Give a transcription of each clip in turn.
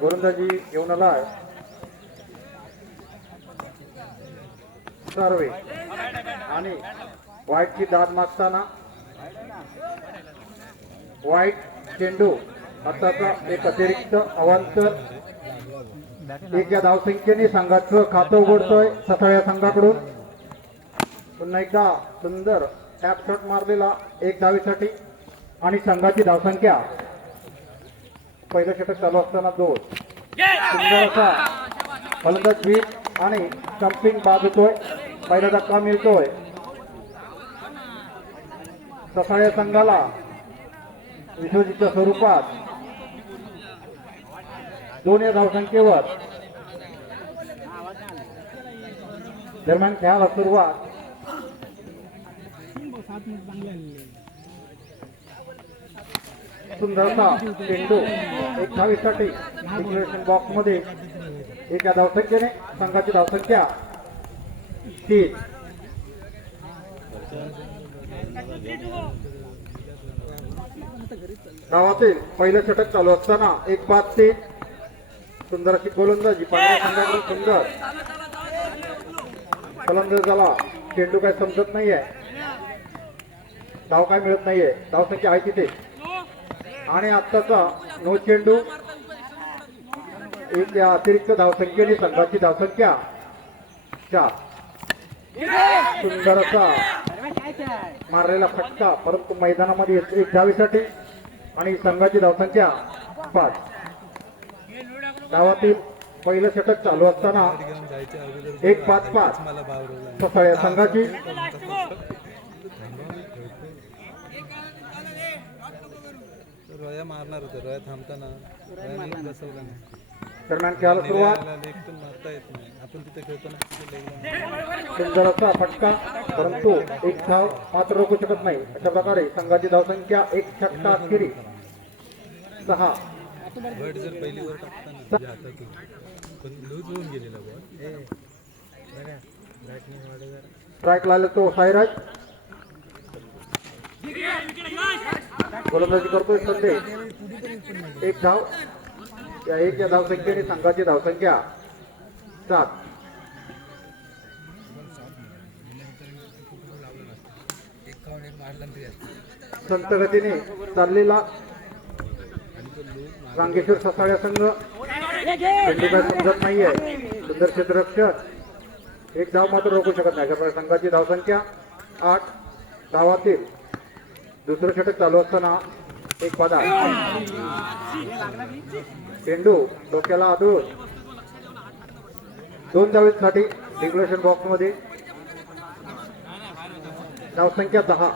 गोलंदाजी घेऊन आलाय सर्वे आणि वाईटची दाद मागताना वाईट चेंडू आताचा एक अतिरिक्त अवांतर एक या धावसंख्येने संघाचं खातं उघडतोय ससाळ्या संघाकडून. पुन्हा एकदा सुंदर टॅप शॉट मारलेला एक धावेसाठी आणि संघाची धावसंख्या पहिलं षटक चालू असताना 2. सुंदर असा फलंदाज स्वीप आणि स्टंपिंग बाद होतोय. पहिला धक्का मिळतोय ससाळ्या संघाला विश्वजितच्या स्वरूपात 2 या धावसंख्येवर. दरम्यान खेळाला सुरुवात सुंदरसा चेंडू एक धावेसाठी डिक्लेरेशन बॉक्स मध्ये एक या धावसंख्येने संघाची धावसंख्या 3. गावातील पहिलं षटक चालू असताना 1-5-3 सुंदर अशी गोलंदाजी पांढऱ्या संघाकडून. सुंदर फलंदाजाला चेंडू काय समजत नाहीये, धाव काय मिळत नाहीये, धावसंख्या आहे तिथे. आणि आत्ताचा नो चेंडू एक या अतिरिक्त धावसंख्येने संघाची धावसंख्या 4. सुंदर असा मारलेला फटका परंतु मैदानामध्ये एक धावेसाठी आणि संघाची धावसंख्या 5. गावातील पहिलं षटक चालू असताना 1-5-5 ससाळ्या संघाची. रोया मारणार होते, रोया थांबताना बसवला नाही. दरम्यान खेळाला सुरुवात मारता येत नाही, आपण तिथे खेळताना सुंदर असा फटका परंतु एक धाव मात्र रोखू शकत नाही. अशा प्रकारे संघाची धावसंख्या एक षटका अखेरी 6. बट जर पहिली वर टाकताना हातातून पण लूज होऊन गेलेला बॉल. स्ट्राईक लागला तो सायराज. गोलंदाजी करतोय संदेश. एक धाव या एक या धावसंख्येने संघाची धावसंख्या 7. संत गतीने चाललेला रांगेश्वर ससाळ्या संघ चेंडू काय समजत नाहीये. सुंदर क्षेत्ररक्षण एक धाव मात्र रोखू शकत नाही. अशा संघाची धावसंख्या 8. धावातील दुसरं षटक चालू असताना 1-5 चेंडू डोक्याला आदळून 2 धावेसाठी डिक्लेरेशन बॉक्स मध्ये. धावसंख्या 10.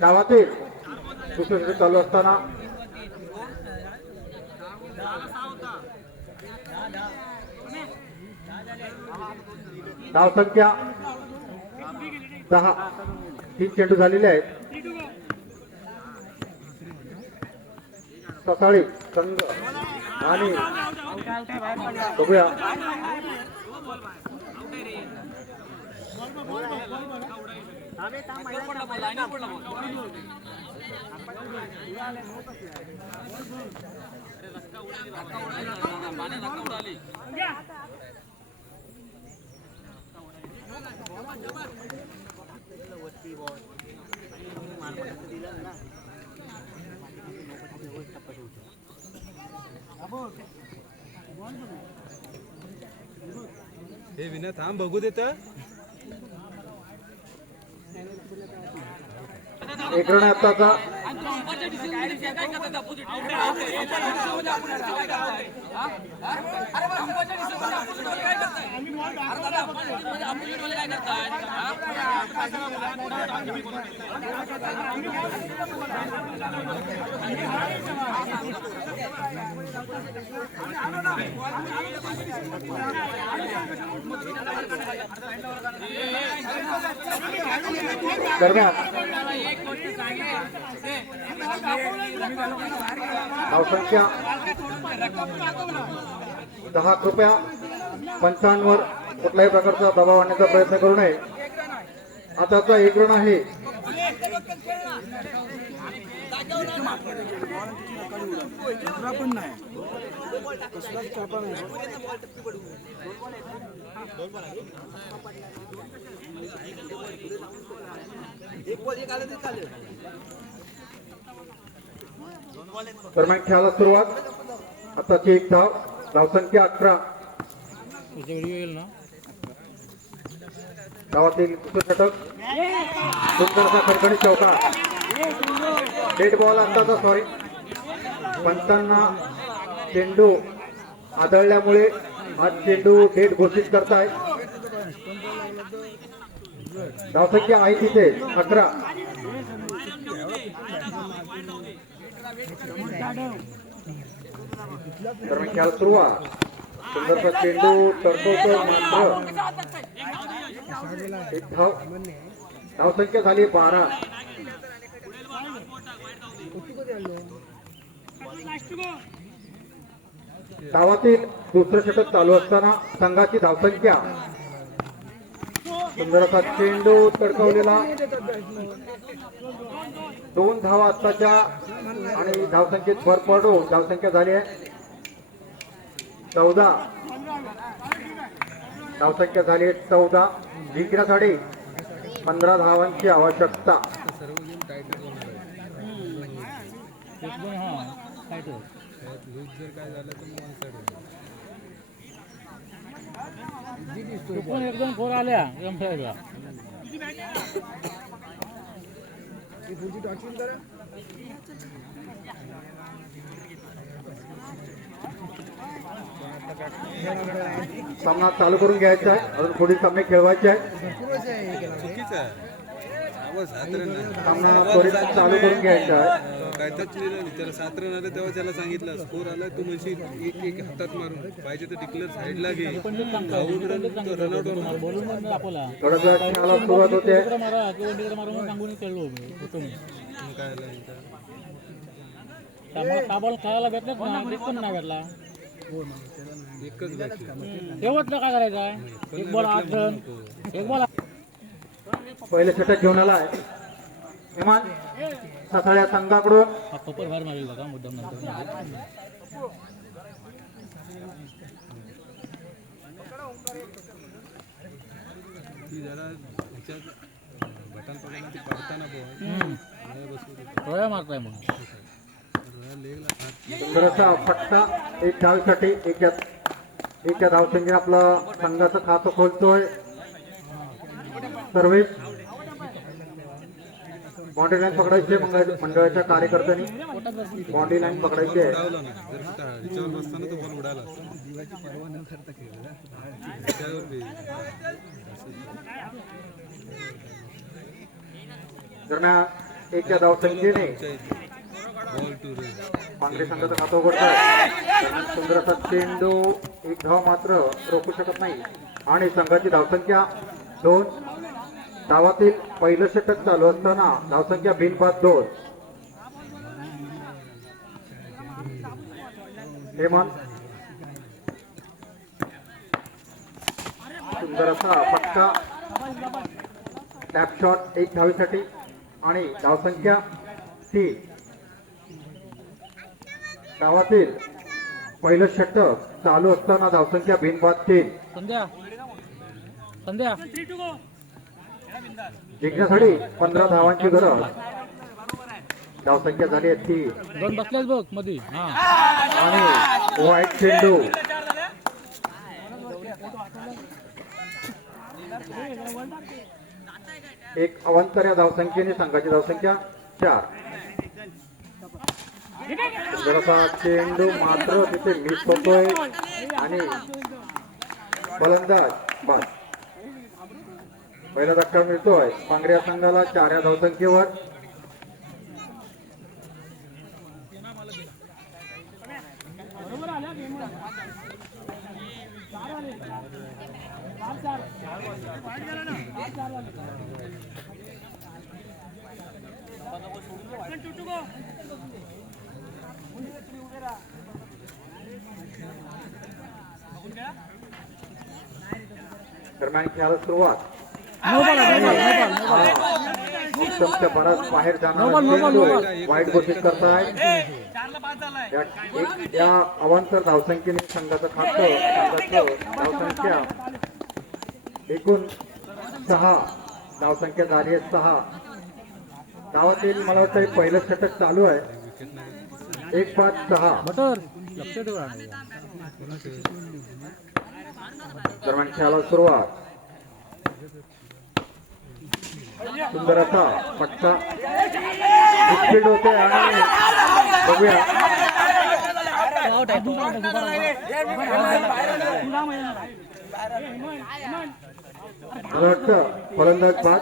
गावातील दुसरं षटक चालू असताना धावसंख्या 10. 3 चेंडू झालेले आहेत. सकाळी संघ आणि बघूया हे विना थांब बघू देत. एक रन आताचा दरम्यान धावसंख्या 10 कृपया 55 वर कुठल्याही प्रकारचा दबाव आणण्याचा प्रयत्न करू नये. आताचा एक रन आहे. दरम्यान खेळाला सुरुवात. आताची एक धाव. धावसंख्या 11. गावातील दुसरं षटक. सुंदरसा खडखडी चौका. डेड बॉल आताचा सॉरी. पंचांना चेंडू आदळल्यामुळे हा चेंडू डेड घोषित करताय. धावसंख्या आहे तिथे 11. दरम्यान खेळ सुरुवात. सुंदरचा चेंडू तरतोतो मात्र एक धाव. धावसंख्या झाली 12. गावातील दुसरं षटक चालू असताना संघाची धावसंख्या. सुंदरचा चेंडू तडकवलेला. 2 धावा आत्ताच्या आणि धावसंख्येत भर पडून धावसंख्या झाली आहे 14. धावसंख्या झाली आहे 14. जिंकण्यासाठी 15 धावांची आवश्यकता. सर्व गेम टाईटच होणार आहे. लूज जर काय झालं तर मग वन साइड होईल. एकदम फोर आल्या एकदम सामना चालू करून घ्यायचा आहे. अजून पुढील सामने खेळवायचे आहे. चुकीचं आहे. आवाज 7 रन आहे. सामना त्वरित चालू करून घ्यायचा आहे. काय तर त्याला 7 रन आले तेव्हा त्याला सांगितलं स्कोर आला तू म्हणशील एक हातात मारून पाहिजे तर डिक्लेअर साईडला घे. रनआउट होणार. बोलून दाखवला थोड्याच वेळात खेळाला सुरुवात होते. मारा किंवा तिकडे मारून सांगून खेळलो होतो मी. काय आलं इथं? त्यामुळे का बॉल खेळायला भेटलंच नाही. एक पण नाही भेटला. एकच बॅट. शेवटचं काय करायचं. एक बॉल 8 रन. एक बॉल पहिले षटक घेऊन आला आहे विमान ससाळ्या संघाकडून. हा खोपर बाहेर मारेल बघा मुद्दाम नंतर. ती जरा ह्याच्यात बटन पकडून ती पडताना बसू डोळ्या मारताय मग. लेगला हात सुंदरसा फटका. एक धावसाठी एका धावसंख्येने आपलं संघाचं खातं खोलतोय. सर्व्हिस बाउंड्री लाईन पकडायची मंडळाच्या कार्यकर्त्यांनी. बाउंड्री लाईन पकडायची आहे. उडावला ना जर ह्याच्यावर नसताना तो बॉल उडाला असता. ह्याच्यावर बी. दरम्यान एका धावसंख्येने बॉल टू रन. पांढरे संघाचं खातं उघडतोय. सुंदरसा चेंडू. एक धाव मात्र रोखू शकत नाही आणि संघाची धावसंख्या 2. धावातील पहिलं षटक चालू असताना धावसंख्या बिनबाद 2. हेमंत सुंदरसा फटका. टॅप शॉट 1 धावेसाठी आणि धावसंख्या 3. गावातील पहिलं षटक चालू असताना धावसंख्या बिनबाद 3. संध्या जिंकण्यासाठी 15 धावांची गरज. धावसंख्या झाली आहे 3. 2 बसल्याच बघ मध्ये. हा आणि वाईट चेंडू. एक अवांतर या धावसंख्येने संघाची धावसंख्या 4. जरासा चेंडू मात्र तिथे मिस होतोय आणि फलंदाज बाद. पहिला धक्का मिळतोय पांगऱ्या संघाला 4 या धावसंख्येवर. दरम्यान खेळाला सुरुवात. नो बॉल उत्तमच्या बराच बाहेर no ball, no ball, no ball. Wide घोषित करताय. या अवांतर धावसंख्येने संघाचं धावसंख्या एकूण 6 धावसंख्या झाली आहे 6 धावातील. मला वाटतं पहिलं षटक चालू आहे. 1-5-6 बटर लक्ष ठेवा. दरम्यान खेळाला सुरुवात. सुंदर असा पट्टा स्पीड होते आणि बघूया आउट आहे. मला वाटतं फलंदाज बाद.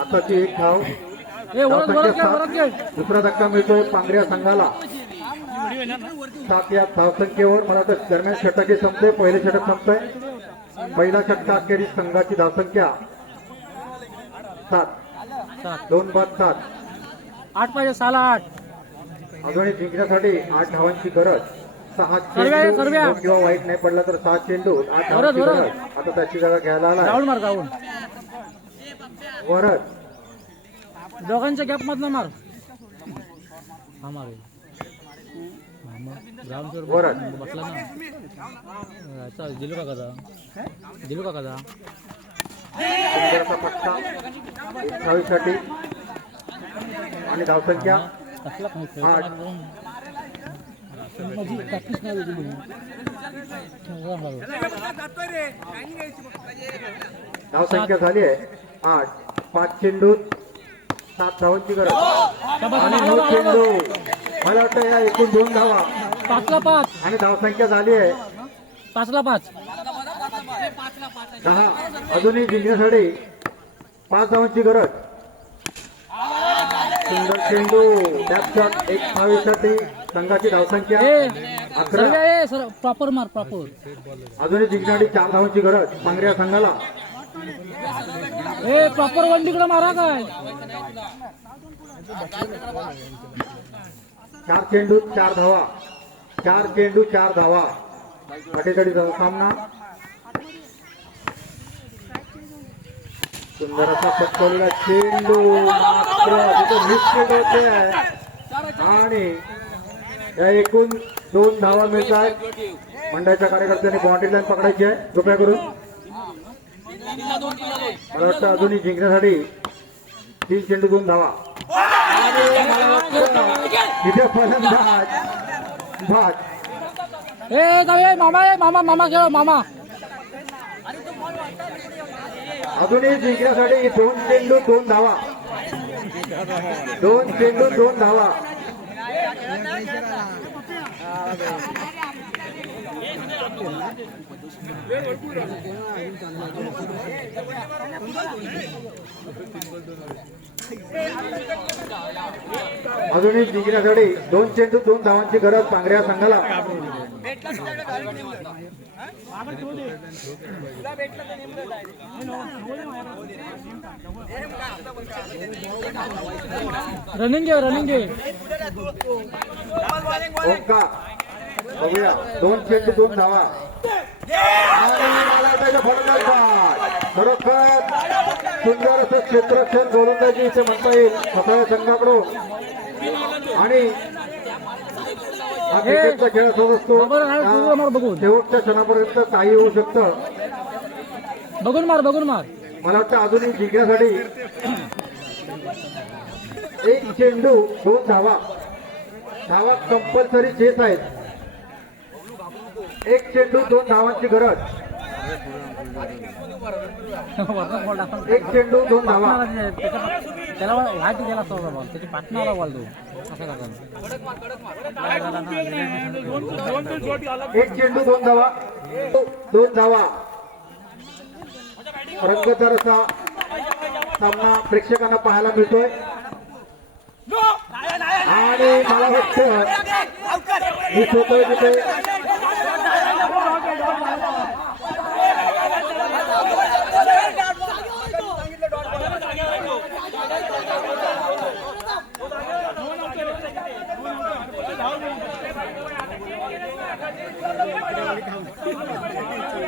आताची एक धाव. धावसंख्या 7. दुसरा धक्का मिळतोय पांगऱ्या संघाला 7 या धावसंख्येवर. मला वाटतं दरम्यान षटके संपते. पहिले षटक संपतंय. पहिला षटका अखेरीस संघाची धावसंख्या 7. 2-5-7. 8 पाहिजे. 6-8. अजूनही जिंकण्यासाठी 8 धावांची गरज. 6 सर्व्या, चेंडू सर्व्या. दोन किंवा वाईट नाही पडला तर 6 चेंडू 8 धावांची वरद. गरज. आता त्याची जागा घ्यायला आला राऊंड मार राऊंड. वरद. दोघांच्या गॅप मधनं मार. हा मार. ग्राउंड वरद. बसला ना. दिलू का कदा सुंदर असा पट्टा 1 धावेसाठी आणि धावसंख्या 8. धावसंख्या झाली आहे 8. 5 चेंडू 7 धावांची गरज आणि 9 चेंडू. मला वाटतं या एकूण 2 धावा 5-5. आणि धावसंख्या झाली आहे 5-5. 10. अजूनही जिंकण्यासाठी 5 धावांची गरज. सुंदर चेंडू टॅपशॉट 1 धावेसाठी संघाची धावसंख्या 11. प्रॉपर मार प्रॉपर. अजूनही जिंकण्यासाठी 4 धावांची गरज पांगऱ्या संघाला. प्रॉपर वंडीकडे मारा काय. 4 चेंडू 4 धावा. 4 चेंडू 4 धावा. अटीतटीचा सामना. सुंदर असा पटकवलेला चेंडू मात्र तिथे मिसफिट होते आहे आणि या एकूण 2 धावा मिळतात. मंडळाच्या कार्यकर्त्यांनी बाउंड्री लाईन पकडायची आहे कृपया करून. मला वाटतं अजूनही जिंकण्यासाठी 3 चेंडू 2 धावा. तिथे फलंदाज बाद. मामा खेळ मामा. अजूनही जिंकण्यासाठी 2 चेंडू 2 धावा. 2 चेंडू 2 धावा. अजूनही जिंकण्यासाठी 2 चेंडू 2 धावांची गरज पांगऱ्या संघाला. रनिंग घे. ओंकार बघूया 2 चेंडू 2 धावा. खरोखर सुंदर असं क्षेत्ररक्षण गोलंदाजी इथे म्हणता येईल स्वतः संघाकडून. आणि हा क्रिकेटचा खेळ असत असतो. शेवटच्या क्षणापर्यंत काही होऊ शकतं. बघून मार. मला वाटतं अजूनही जिंकण्यासाठी 1 चेंडू 2 धावा. धावा कंपल्सरी 6 आहेत. 1 चेंडू 2 धावांची गरज. 1 चेंडू 2 धावा. त्याला वाईट गेला बॉल त्याची पाटणाला बॉल तो असं करताना 1 चेंडू 2 धावा. 2 धावा. रंगतदार असा सामना प्रेक्षकांना पाहायला मिळतोय. आणि मला वाटतं दिसतोय तिथे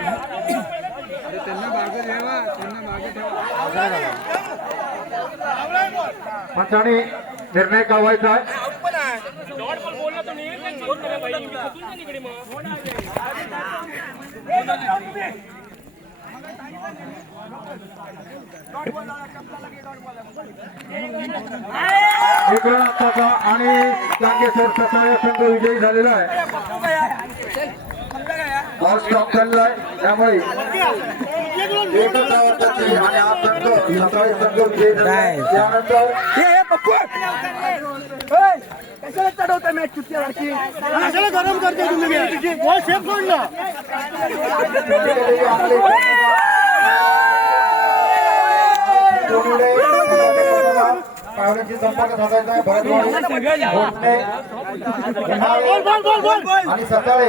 अरे त्यांना मागं ठेवा, त्यांना मागं ठेवा. पंचांनी निर्णय कळवायचा आहे. इकडं आत्ताचा आणि लांगेश्वर ससाळे संघ विजयी झालेला आहे. बॉल स्टॉप झालेला आहे, त्यामुळे एकच धावांची आणि हा संघ ससाळे संघ विजयी झालेला आहे. त्यानंतर गरम करते तुम्ही बॉल सेफ सोडला पावलांची संपर्क साधायचा आहे. भरतवाडी, घोटणे, आणि सताळे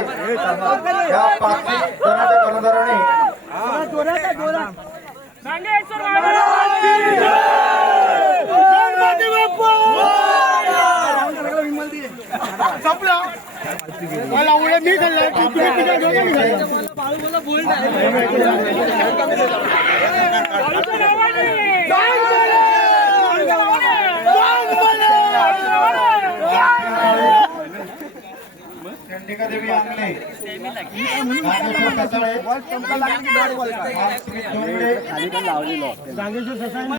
या पाचही जणांच्या कर्णधाराने मला उड्या मी चंडिका देवी आंगले, नागेश्वर ससाळे,